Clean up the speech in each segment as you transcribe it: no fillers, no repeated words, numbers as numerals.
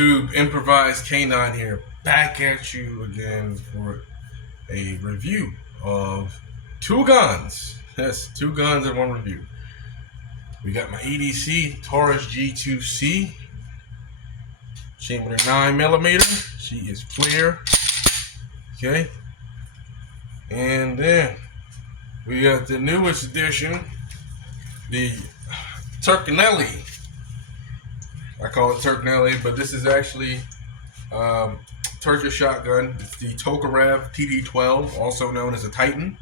YouTube, Improvised K9 here, back at you again for a review of two guns. Yes, two guns in one review. We got my EDC Taurus G2c, chamber 9mm. She is clear. Okay, and then we got the newest edition, the turkneili. I call it turkneili, but this is actually Turkish shotgun. It's the Tokarev TD12, also known as a Titan.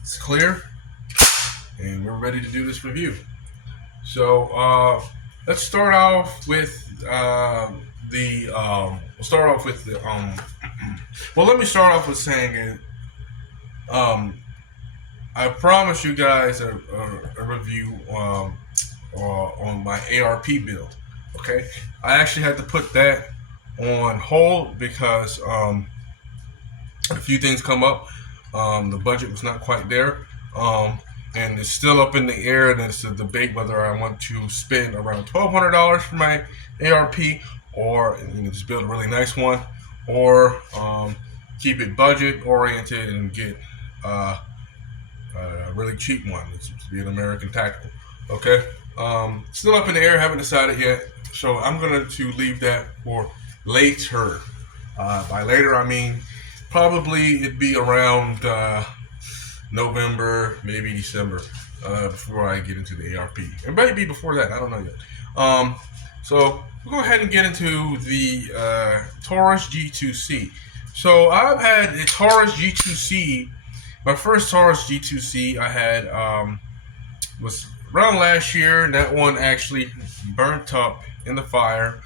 It's clear, and we're ready to do this review. So let's start off with well, let me start off with saying I promised you guys a review on my ARP build. Okay, I actually had to put that on hold because a few things come up. The budget was not quite there, and it's still up in the air, and it's a debate whether I want to spend around $1,200 for my ARP, or just build a really nice one, or keep it budget oriented and get a really cheap one. It's to be an American tactical. Okay, still up in the air, haven't decided yet, so I'm going to leave that for later. By later, I mean probably it'd be around November, maybe December, before I get into the ARP. It might be before that, I don't know yet. So we'll go ahead and get into the Taurus G2c. So I've had a Taurus G2c. My first Taurus G2c I had was around last year, and that one actually burnt up in the fire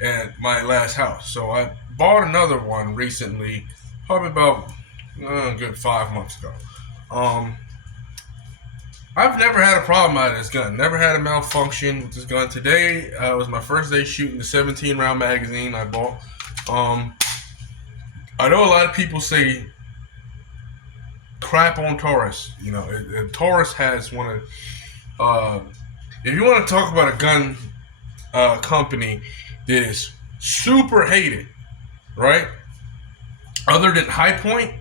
at my last house. So I bought another one recently, probably about a good 5 months ago. I've never had a problem out of this gun. Never had a malfunction with this gun. Today was my first day shooting the 17-round magazine I bought. I know a lot of people say crap on Taurus. Taurus has one of if you want to talk about a gun company that is super hated, right? Other than High Point,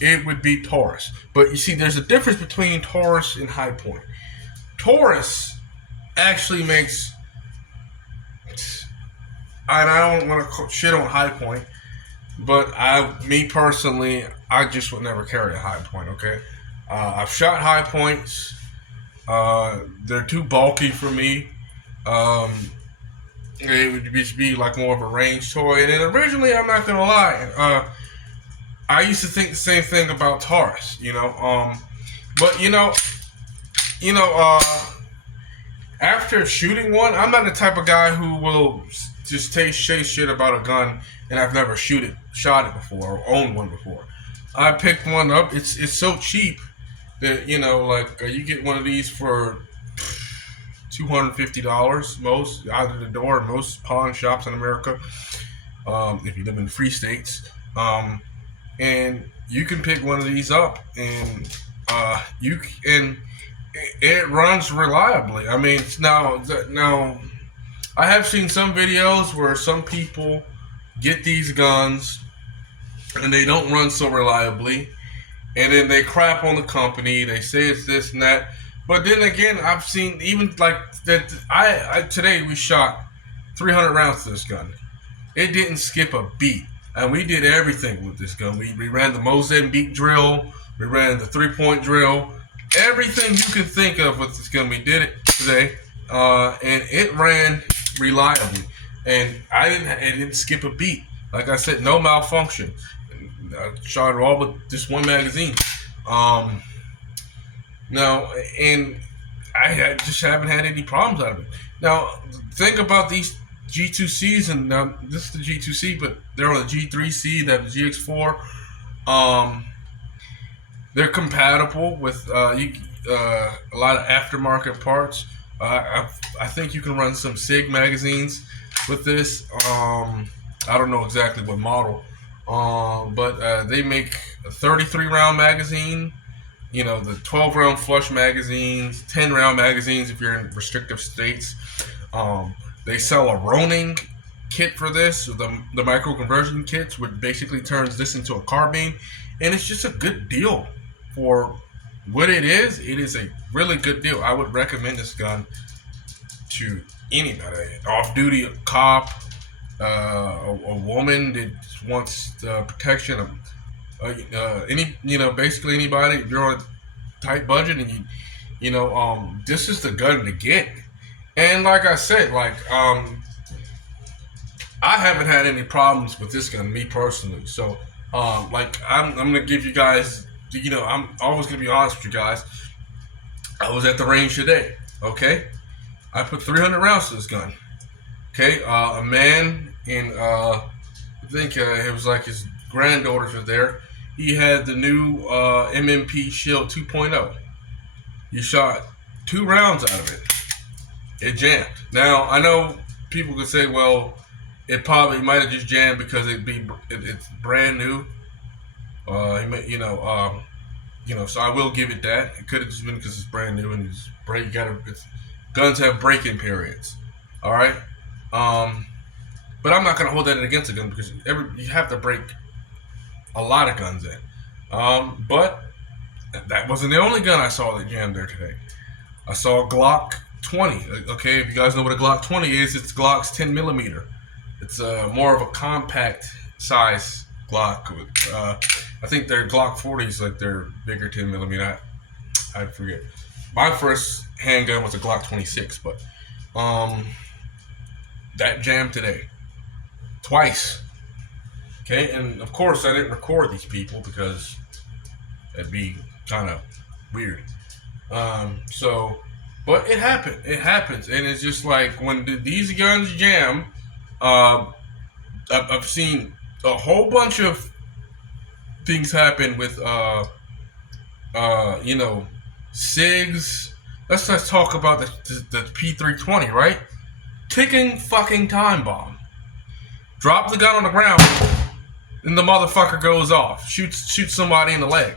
it would be Taurus. But you see, there's a difference between Taurus and High Point. Taurus actually makes, and I don't want to shit on High Point, but me personally, I just would never carry a High Point. Okay, I've shot High Points. They're too bulky for me. It would just be like more of a range toy. And then originally, I'm not gonna lie, I used to think the same thing about Taurus. But after shooting one, I'm not the type of guy who will just say shit about a gun and I've never shot it before or owned one before. I picked one up. It's so cheap that you get one of these for $250 most out of the door, most pawn shops in America, if you live in free states, and you can pick one of these up, and it runs reliably. I mean, now I have seen some videos where some people get these guns and they don't run so reliably, and then they crap on the company. They say it's this and that. But then again, I've seen even like that. Today we shot 300 rounds to this gun. It didn't skip a beat, and we did everything with this gun. We ran the Mozambique drill, we ran the 3-point drill, everything you can think of with this gun. We did it today, and it ran reliably, and it didn't skip a beat. Like I said, no malfunction. I shot it all with just one magazine. Now, and I just haven't had any problems out of it. Now, think about these G2Cs, and now this is the G2C, but they're on the G3C, they have the GX4. They're compatible with a lot of aftermarket parts. I think you can run some SIG magazines with this. I don't know exactly what model, but they make a 33-round magazine. The 12-round flush magazines, 10-round magazines if you're in restrictive states. They sell a Ronin kit for this, the micro conversion kits, which basically turns this into a carbine, and it's just a good deal for what it is. It is a really good deal. I would recommend this gun to anybody, off-duty cop, a woman that wants protection of basically anybody. If you're on a tight budget and this is the gun to get. And like I said, I haven't had any problems with this gun, me personally. So, I'm gonna give you guys, I'm always gonna be honest with you guys. I was at the range today. Okay, I put 300 rounds to this gun. Okay, a man in I think it was like his granddaughters were there. He had the new MMP Shield 2.0. He shot 2 rounds out of it. It jammed. Now I know people could say, well, it probably might have just jammed because it's brand new. So I will give it that. It could have just been because it's brand new and guns have break-in periods. All right. But I'm not gonna hold that against a gun because you have to break a lot of guns in. But that wasn't the only gun I saw that jammed there today. I saw a Glock 20. Okay, if you guys know what a Glock 20 is, it's Glock's 10 millimeter. It's more of a compact size Glock. I think their Glock 40s like their bigger 10 millimeter. I forget. My first handgun was a Glock 26, but that jammed today twice. Okay, and of course I didn't record these people because that'd be kind of weird. But it happened. It happens, and it's just like when these guns jam. I've seen a whole bunch of things happen with SIGs. Let's talk about the P320, right? Ticking fucking time bomb. Drop the gun on the ground, and the motherfucker goes off. Shoots somebody in the leg.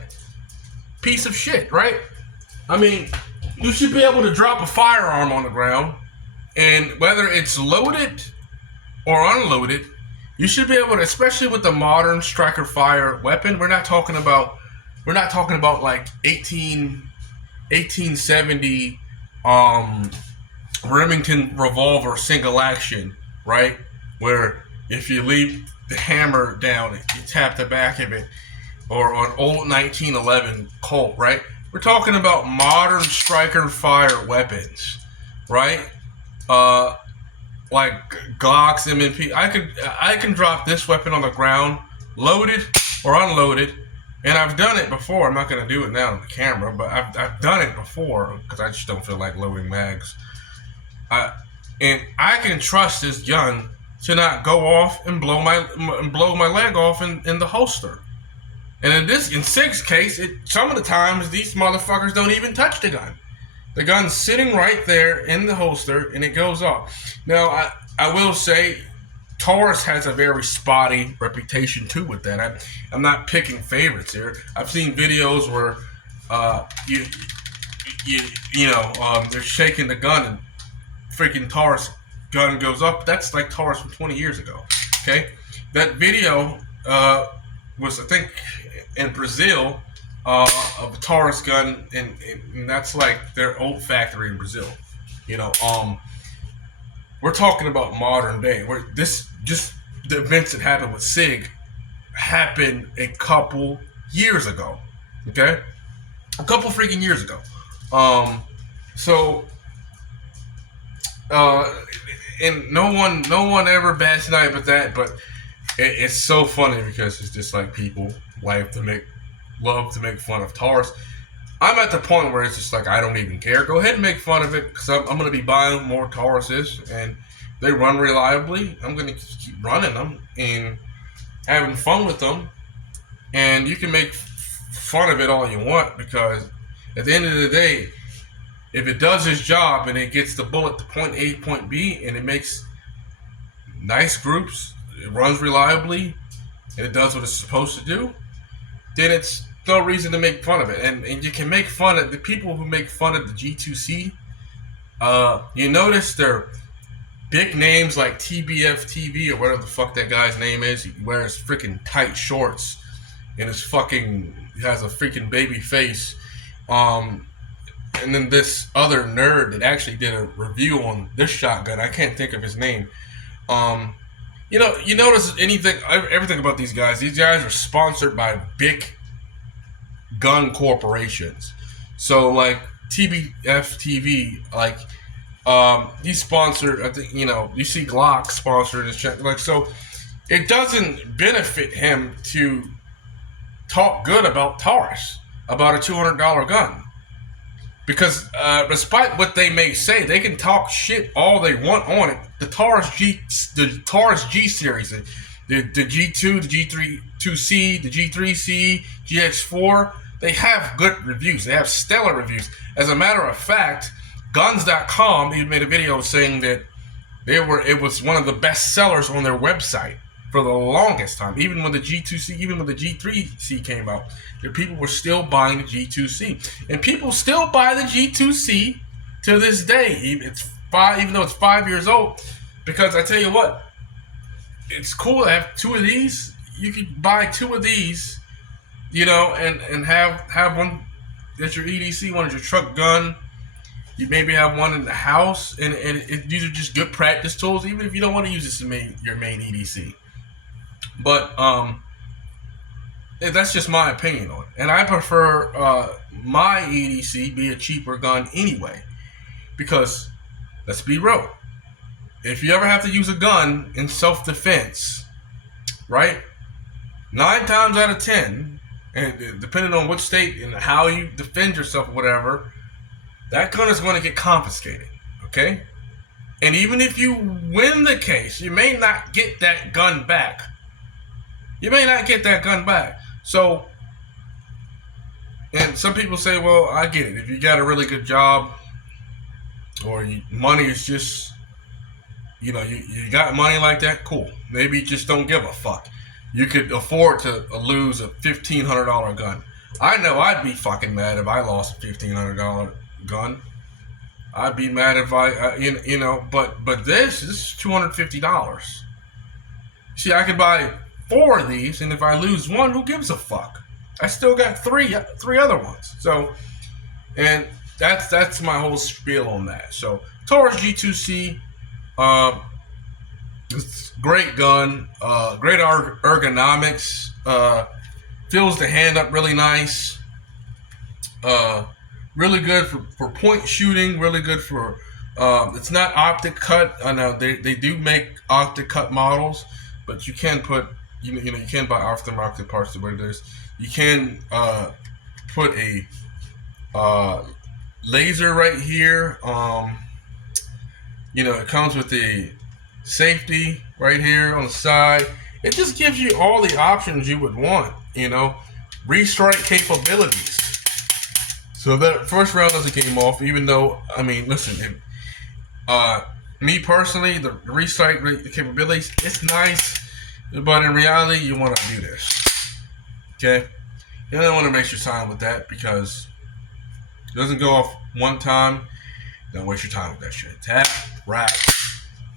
Piece of shit, right? I mean, you should be able to drop a firearm on the ground, and whether it's loaded or unloaded, you should be able to, especially with the modern striker fire weapon. We're not talking about like 1870 Remington revolver single action, right? Where if you leave the hammer down, you tap the back of it, or an old 1911 Colt, right? We're talking about modern striker fire weapons, right? Like Glocks, MMP. I can drop this weapon on the ground, loaded or unloaded, and I've done it before. I'm not gonna do it now on the camera, but I've done it before because I just don't feel like loading mags. And I can trust this gun to not go off and blow my leg off in the holster. And in SIG's case, some of the times these motherfuckers don't even touch the gun. The gun's sitting right there in the holster, and it goes off. Now, I will say, Taurus has a very spotty reputation too with that. I'm not picking favorites here. I've seen videos where they're shaking the gun and freaking Taurus gun goes up. That's like Taurus from 20 years ago. Okay, that video was, I think, in Brazil. Of a Taurus gun, and that's like their old factory in Brazil. We're talking about modern day. Where the events that happened with SIG happened a couple years ago. Okay, a couple freaking years ago. And no one ever bats an eye at that, but it's so funny because it's just like people love to make fun of Taurus. I'm at the point where it's just like I don't even care. Go ahead and make fun of it because I'm going to be buying more Tauruses and they run reliably. I'm going to keep running them and having fun with them. And you can make fun of it all you want because at the end of the day, if it does its job and it gets the bullet to point A, point B, and it makes nice groups, it runs reliably, and it does what it's supposed to do, then it's no reason to make fun of it. And you can make fun of the people who make fun of the G2C. You notice they're big names like TBF TV or whatever the fuck that guy's name is. He wears freaking tight shorts and he has a freaking baby face. And then this other nerd that actually did a review on this shotgun, I can't think of his name. You notice everything about these guys. These guys are sponsored by big gun corporations. So like TBF TV, like he's sponsored. I think you see Glock sponsored his channel. Like, so it doesn't benefit him to talk good about Taurus, about a $200 gun. Because despite what they may say, they can talk shit all they want on it. The Taurus G series, the G2, the g2c, the g3c, GX4, they have good reviews. They have stellar reviews. As a matter of fact, guns.com even made a video saying that it was one of the best sellers on their website for the longest time. Even when the G2C, even when the G3C came out, the people were still buying the G2C, and people still buy the G2C to this day. Even though it's 5 years old, because I tell you what, it's cool to have two of these. You could buy two of these, and have one that's your EDC, one is your truck gun. You maybe have one in the house, and these are just good practice tools, even if you don't want to use this as your main EDC. But that's just my opinion on it. And I prefer my EDC be a cheaper gun anyway. Because, let's be real, if you ever have to use a gun in self-defense, right? 9 times out of 10, and depending on which state and how you defend yourself or whatever, that gun is going to get confiscated, okay? And even if you win the case, you may not get that gun back. So, and some people say, well, I get it. If you got a really good job, or money is just, you got money like that, cool. Maybe you just don't give a fuck. You could afford to lose a $1,500 gun. I know I'd be fucking mad if I lost a $1,500 gun. I'd be mad if but this is $250. See, I could buy 4 of these, and if I lose one, who gives a fuck? I still got three other ones. So, and that's my whole spiel on that. So, Taurus G2C, it's a great gun, great ergonomics, fills the hand up really nice, really good for point shooting, really good for, it's not optic cut. I know they do make optic cut models, but you can put, you can buy aftermarket parts to what it is. You can put a laser right here. It comes with the safety right here on the side. It just gives you all the options you would want, restrike capabilities. So that first round doesn't game off, even though, listen, me personally, the restrike capabilities, it's nice, but in reality, you want to do this, okay? You don't want to waste your time with that, because it doesn't go off one time. Don't waste your time with that shit. Tap, rack,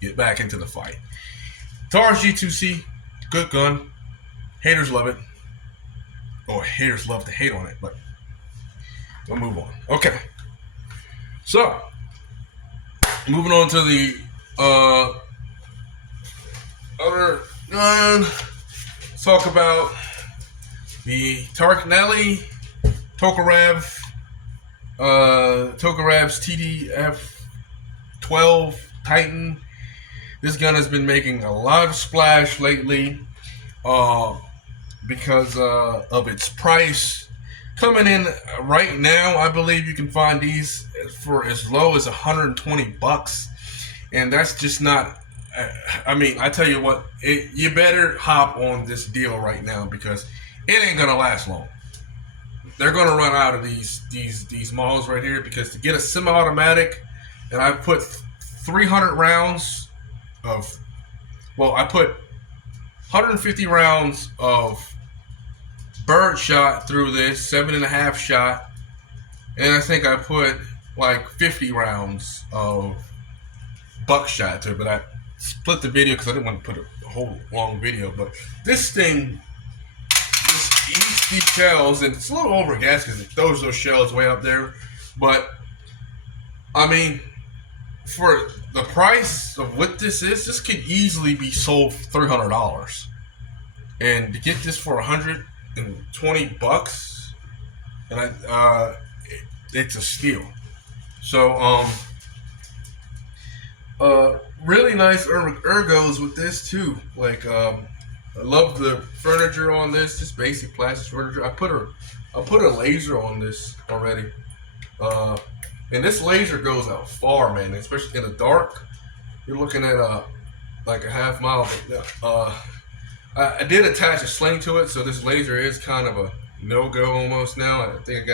get back into the fight. Taurus G2C, good gun. Haters love it. Or haters love to hate on it, but we'll move on. Okay. So, moving on to the other gun. Let's talk about the turkneili Tokarev's TDF-12 Titan. This gun has been making a lot of splash lately because of its price. Coming in right now, I believe you can find these for as low as $120, and that's just not. I tell you what, you better hop on this deal right now, because it ain't gonna last long. They're gonna run out of these models right here, because to get a semi-automatic, and I put 300 rounds of, I put 150 rounds of bird shot through this, 7.5 shot, and I think I put like 50 rounds of buckshot to it, but I split the video because I didn't want to put a whole long video. But this thing just eats these shells, and it's a little over gas because it throws those shells way up there. But I mean, for the price of what this is, this could easily be sold for $300. And to get this for $120, and it's a steal. So really nice ergos with this too. Like I love the furniture on this. Just basic plastic furniture. I put a laser on this already. And this laser goes out far, man. Especially in the dark. You're looking at like a half mile. I did attach a sling to it, so this laser is kind of a no-go almost now. I think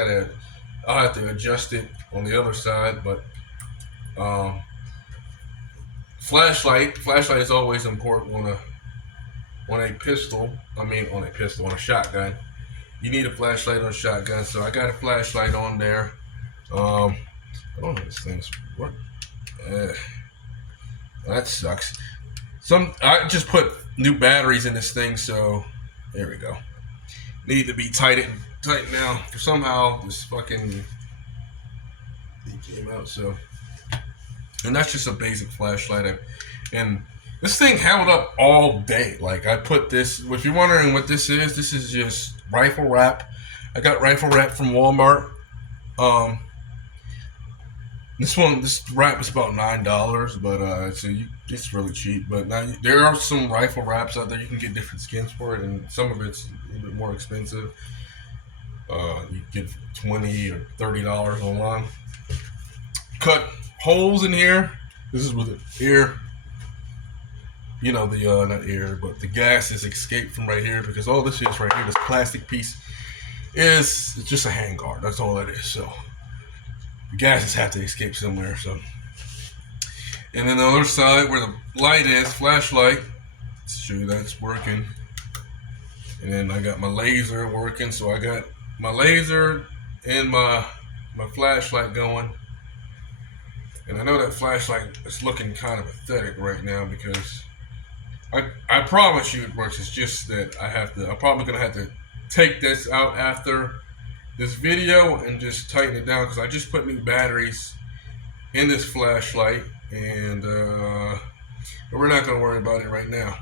I'll have to adjust it on the other side, but flashlight is always important on a pistol. On a shotgun. You need a flashlight on a shotgun, so I got a flashlight on there. I don't know if this thing's what. That sucks. I just put new batteries in this thing, so there we go. Need to be tightened now. Somehow this fucking thing came out, so. And that's just a basic flashlight. And this thing held up all day. Like I put this, if you're wondering what this is just rifle wrap. I got rifle wrap from Walmart. This wrap is about $9, but it's really cheap. But now there are some rifle wraps out there. You can get different skins for it, and some of it's a little bit more expensive. You get $20 or $30 online. Cut holes in here. This is with the air. You know, the not air, but the gas is escaped from right here, because all this is right here, this plastic piece it's just a handguard. That's all that is. So the gases have to escape somewhere. So, and then the other side where the light is, flashlight, let's show you that's working. And then I got my laser working. So I got my laser and my flashlight going. And I know that flashlight is looking kind of pathetic right now because I promise you it works. It's just that I'm probably gonna have to take this out after this video and just tighten it down, because I just put new batteries in this flashlight, and we're not gonna worry about it right now.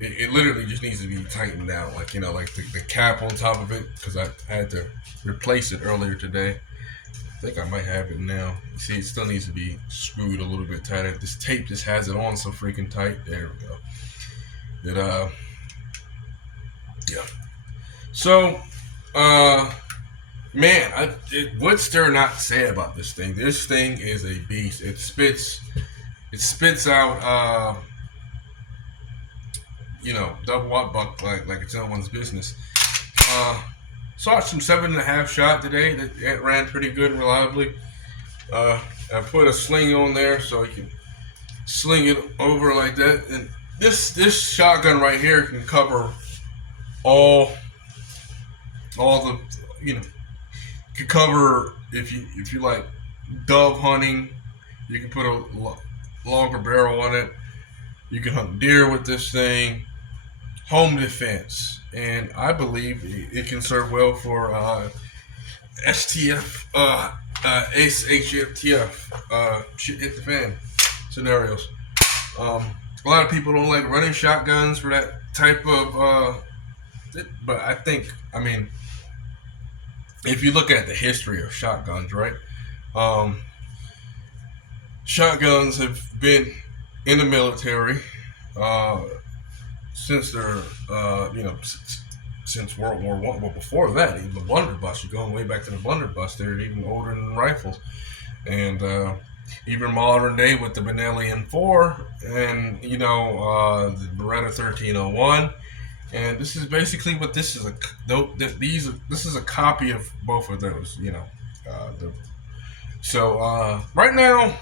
It literally just needs to be tightened down, like the cap on top of it, because I had to replace it earlier today. I think I might have it now. You see, it still needs to be screwed a little bit tighter. This tape just has it on so freaking tight. There we go. Yeah. So, man, what's there not to say about this thing? This thing is a beast. It spits out, double watt buck like it's no one's business. Saw some 7.5 shot today. That ran pretty good and reliably. I put a sling on there so you can sling it over like that. And this shotgun right here can cover all the, can cover if you like dove hunting. You can put a longer barrel on it. You can hunt deer with this thing. Home defense, and I believe it can serve well for STF, HFTF, shit hit the fan scenarios. A lot of people don't like running shotguns for that type of, but I mean, if you look at the history of shotguns, right? Shotguns have been in the military, since they're, since World War I. Well, before that, even the blunderbuss, you're going way back to the blunderbuss, they're even older than rifles. And even modern day with the Benelli M4 and, the Beretta 1301. And this is basically what this is this is a copy of both of those, So right now,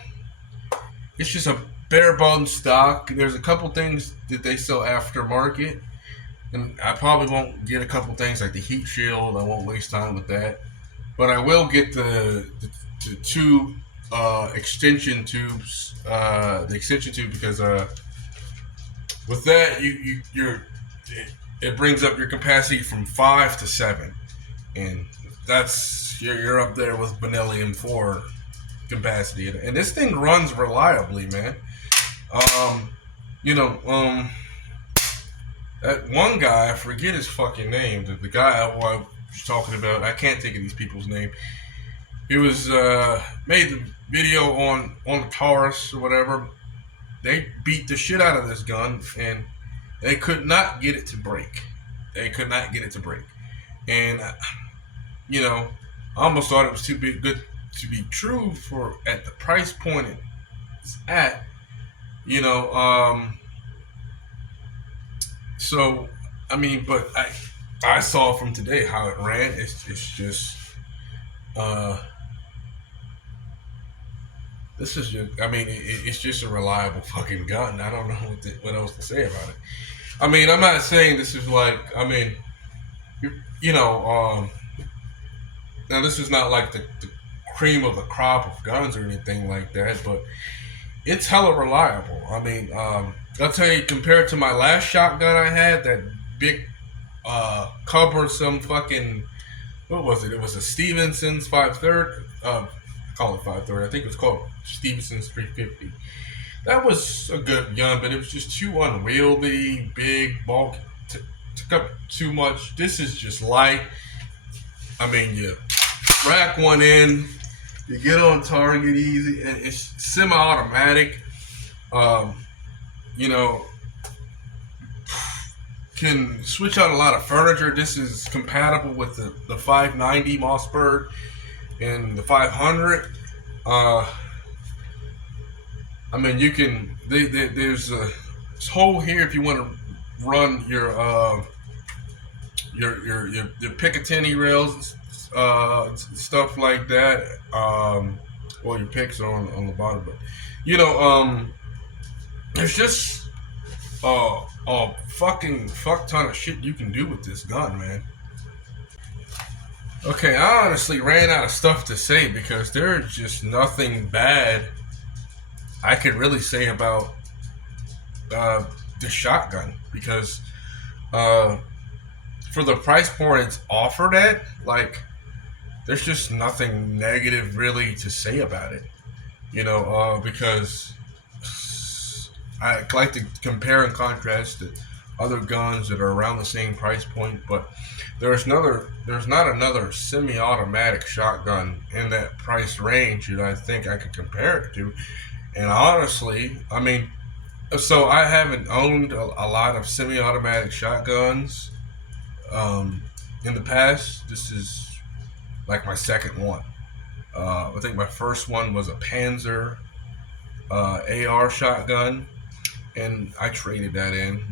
it's just a bare bone stock. There's a couple things that they sell aftermarket, and I probably won't get a couple things like the heat shield. I won't waste time with that, but I will get the two extension tubes, the extension tube, because with that it brings up your capacity from 5 to 7, and that's you're up there with Benelli 4 capacity, and this thing runs reliably, man. Um, you know, that one guy, I forget his fucking name, the guy I was talking about, I can't think of these people's name. He was made the video on the Taurus or whatever. They beat the shit out of this gun, and they could not get it to break. They could not get it to break, and you know, I almost thought it was too good to be true for at the price point it's at. You know, so I mean, but I saw from today how it ran. It's just this is just, I mean, it's just a reliable fucking gun. I don't know what else to say about it. I mean, I'm not saying this is like, I mean, you know, now this is not like the cream of the crop of guns or anything like that, but it's hella reliable. I mean, I'll tell you, compared to my last shotgun I had, that big, cumbersome fucking, what was it? It was a Stevenson's 530. Call it 530. I think it was called Stevenson's 350. That was a good gun, but it was just too unwieldy, big, bulky, took up too much. This is just light. I mean, you rack one in, you get on target easy, and it's semi-automatic. You know, can switch out a lot of furniture. This is compatible with the 590 Mossberg and the 500. I mean, you can. There's a hole here if you want to run your Picatinny rails, stuff like that. Well, your picks are on the bottom, but you know, there's just a fucking fuck ton of shit you can do with this gun, man. Okay, I honestly ran out of stuff to say because there's just nothing bad I could really say about the shotgun, because for the price point it's offered at, like, there's just nothing negative really to say about it, you know, because I like to compare and contrast to other guns that are around the same price point, but there's not another semi-automatic shotgun in that price range that I think I could compare it to. And honestly, I mean, so I haven't owned a lot of semi-automatic shotguns in the past. This is like my second one. I think my first one was a Panzer AR shotgun, and I traded that in.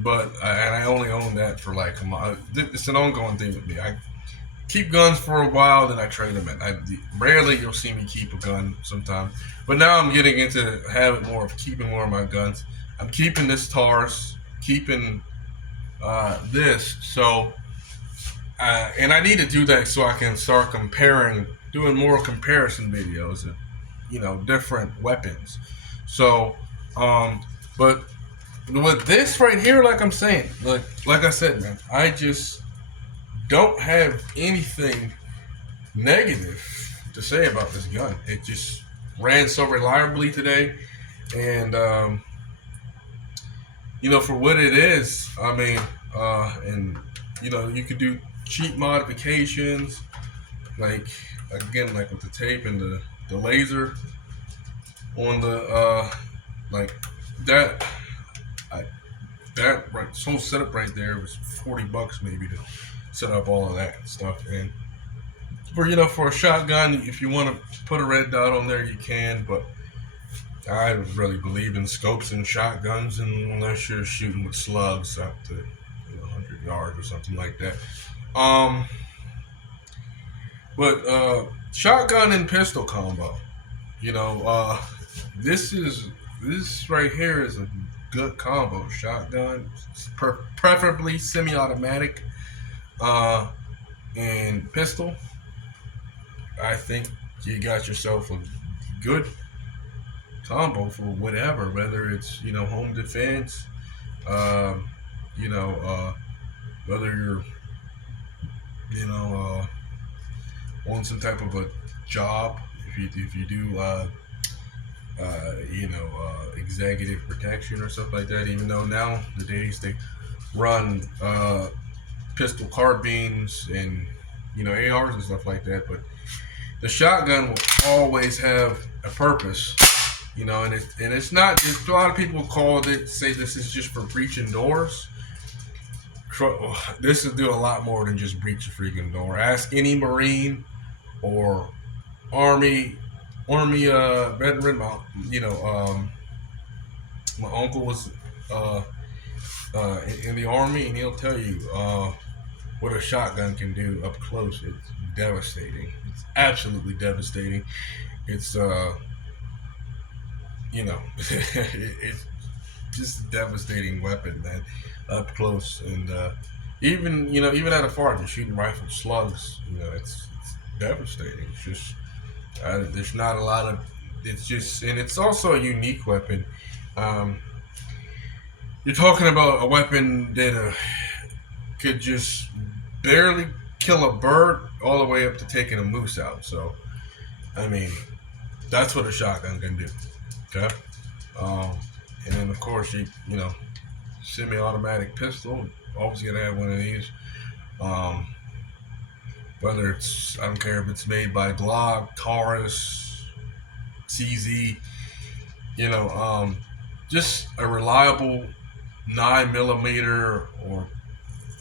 But I only own that for like a month. It's an ongoing thing with me. I keep guns for a while, then I trade them in. Rarely you'll see me keep a gun sometimes. But now I'm getting into the habit more of keeping more of my guns. I'm keeping this Taurus, keeping this. So, and I need to do that so I can start doing more comparison videos of, you know, different weapons. So, but with this right here, like I'm saying, like I said, man, I just don't have anything negative to say about this gun. It just ran so reliably today, and you know, for what it is, I mean, and you know, you could do cheap modifications, like again, like with the tape and the laser on the like that. That right, whole setup right there was $40 maybe to set up all of that stuff. And for a shotgun, if you want to put a red dot on there, you can. But I really believe in scopes and shotguns, unless you're shooting with slugs up to 100 yards or something like that. But shotgun and pistol combo, this right here is a good combo. Shotgun, preferably semi-automatic, and pistol. I think you got yourself a good combo for whatever, whether it's home defense, um, you know whether you're you know on some type of a job, if you do executive protection or stuff like that. Even though nowadays they run pistol carbines and ARs and stuff like that, but the shotgun will always have a purpose. And it's not just a lot of people say this is just for breaching doors. This will do a lot more than just breach a freaking door. Ask any Marine or Army veteran. My uncle was in the Army, and he'll tell you what a shotgun can do up close. It's devastating. It's absolutely devastating. It's it's just a devastating weapon, man, up close. And even at a far, just shooting rifle slugs, it's devastating. It's just there's not a lot of. It's just, and it's also a unique weapon. Um, you're talking about a weapon that could just barely kill a bird, all the way up to taking a moose out. So, I mean, that's what a shotgun can do. Okay. Um, and then of course semi-automatic pistol. Always gonna have one of these. Um, whether I don't care if it's made by Glock, Taurus, CZ. Just a reliable 9mm or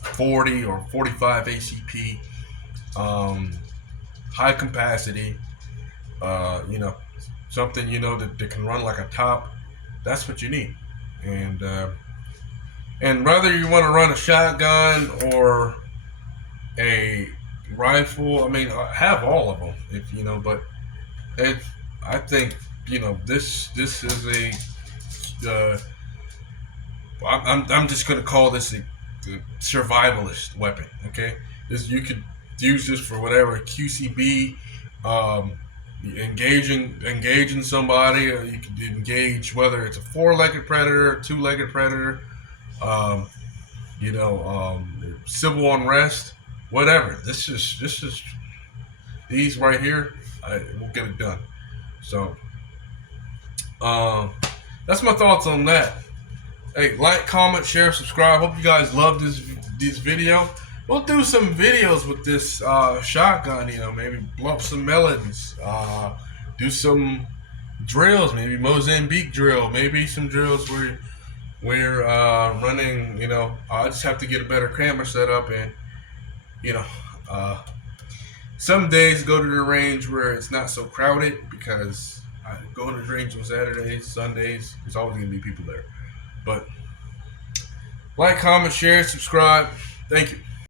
40 or 45 ACP, high capacity. Something that can run like a top. That's what you need. And whether you want to run a shotgun or a rifle, I mean, have all of them. But I think this is I'm just gonna call this a survivalist weapon. Okay, you could use this for whatever QCB. Engaging somebody, or you could engage whether it's a four-legged predator, two-legged predator, civil unrest, whatever. This is these right here. Will get it done. So that's my thoughts on that. Hey, like, comment, share, subscribe. Hope you guys love this video. We'll do some videos with this shotgun, maybe blow up some melons, do some drills, maybe Mozambique drill, maybe some drills where we're running, I just have to get a better camera set up, and, some days go to the range where it's not so crowded, because I go to the range on Saturdays, Sundays, there's always going to be people there. But like, comment, share, subscribe. Thank you.